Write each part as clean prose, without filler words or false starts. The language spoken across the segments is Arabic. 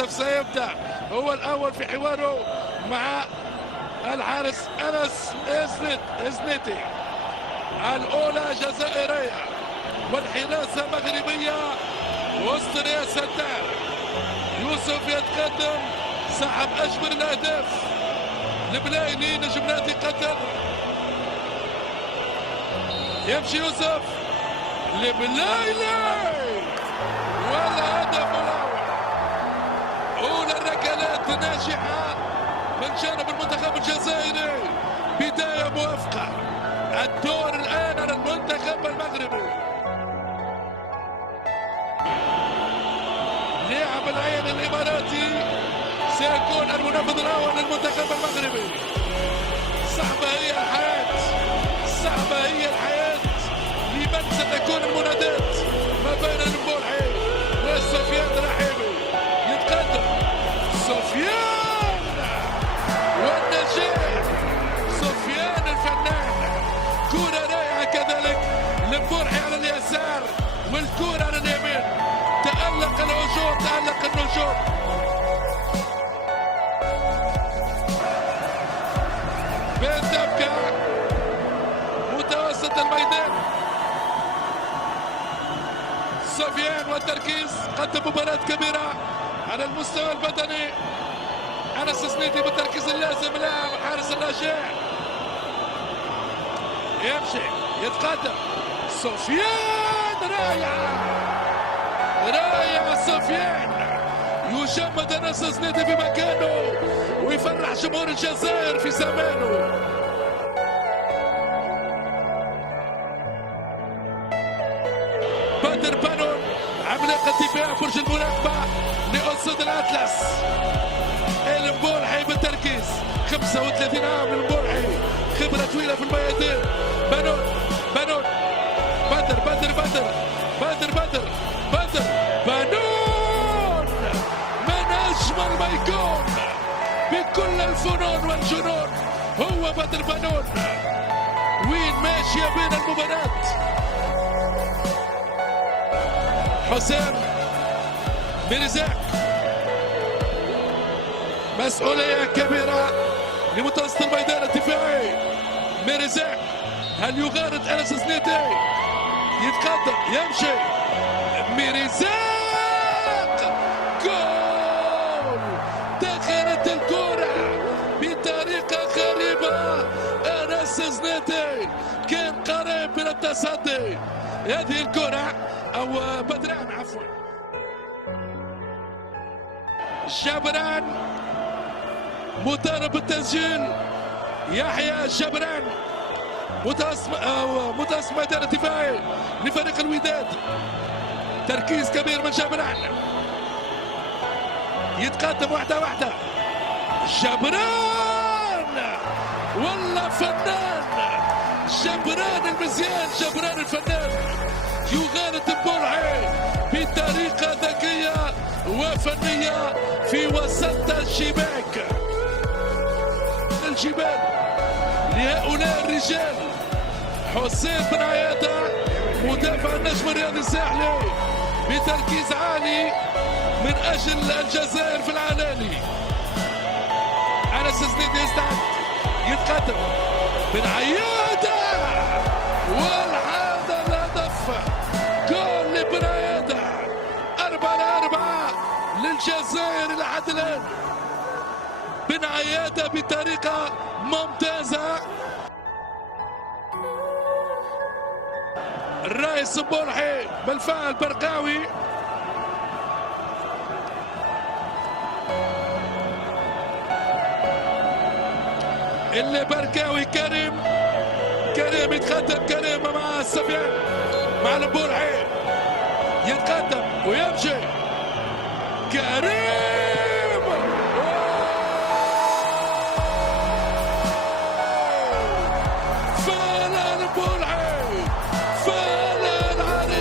يوسف سيبدأ هو الأول في حواره مع الحارس أنس إزنيتي. الأولى جزائرية والحراسة مغربية وسط رياض ستار. يوسف يتقدم، سحب أجمل الأهداف. البلايلي نجم نادي قطر، يمشي يوسف البلايلي والهدف الأول. أولى الركلات ناجحة من جانب المنتخب الجزائري، بداية موفقة. الدور الآن على المنتخب المغربي. لاعب العين الإماراتي سيكون المنفذ الأول للمنتخب المغربي. صعبة هي الحياة، صعبة هي الحياة. لمن ستكون المنادات ما بين المبولحي وسفيان الرحيمي؟ يتقدم سفيان والنجاح. سفيان الفنان، كرة رائعة كذلك. المبولحي على اليسار والكرة على اليمين. تألق الهجوم، تألق النجوم. بين دبكة متوسط الميدان. سفيان والتركيز، قدم مباراة كبيرة على المستوى البدني. أنس إزنيتي بالتركيز اللازم، لاعب حارس الرجاء. يمشي يتقدم سفيان، رائعة رائعة. سفيان يجمد أنس إزنيتي في مكانه ويفرح جمهور الجزائر في زمانه. بدر بنون، عملاق الدفاع، برج المراقبة لأسود الأطلس. المبولحي بالتركيز، 35 عام المبولحي، خبرة طويلة في الميادين. بنون بدر بنون، من أجمل ما يكون بكل الفنون والجنون. هو بدر بنون. وين ماشية بين المباراة؟ حسام مرزاق، مسؤولية كبيرة لمتوسط الميدان الدفاعي. مرزاق، هل يغارد أنس إزنيتي؟ يتقدم، يمشي مرزاق، جول. دخلت الكرة بطريقة غريبة. أنس إزنيتي كان قريب من التصدي. هذه الكرة أو بدران عفوا، جبران مطالب بالتسجيل. يحيى جبران متوسط ميدان الدفاعي لفريق الوداد. تركيز كبير من جبران، يتقدم واحدة جبران، والله فنان. جبران المزيان، جبران الفنان، يغالط المبولحي بطريقة ذكية وفنية في وسط الشباك. الجبال لهؤلاء الرجال. حسين بن عيادة مدافع النجم الرياضي الساحلي بتركيز عالي من أجل الجزائر في العلالي. أنس إزنيتي يستعد، يتقدم بن عيادة، والهذا الهدف جول لبن عيادة. 4-4 للجزائر لحد الآن. بن عيادة بطريقة ممتازة. الرئيس المبولحي بالفعل برقاوي، اللي برقاوي كريم يتقدم. كريم مع سفيان مع المبولحي، يتقدم ويمشي كريم.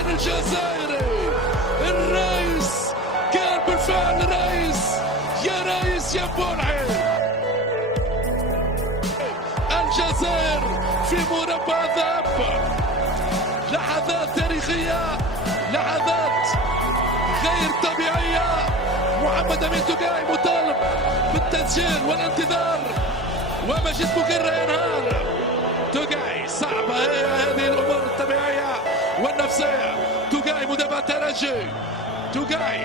الجزائري الرئيس كان بالفعل رئيس. يا رئيس يا مبولحي. الجزائر في مربع ذهب. لحظات تاريخية، لحظات غير طبيعية محمد أمين توقاي مطالب بالتسجيل والانتظار، ومجيد بوكيرة ينهار. توقاي صعبة هي هذه الأمور الطبيعية والنفسية. توقاي مدافع ترجي، توقاي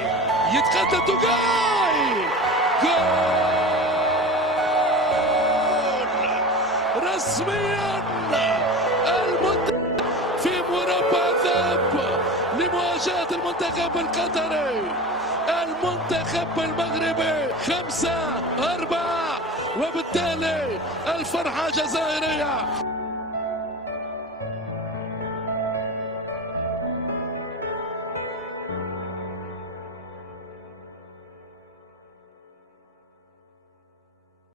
يتقدم، توقاي جول رسميا. في مربع الذهب لمواجهة المنتخب القطري، المنتخب المغربي 5-4، وبالتالي الفرحة جزائرية.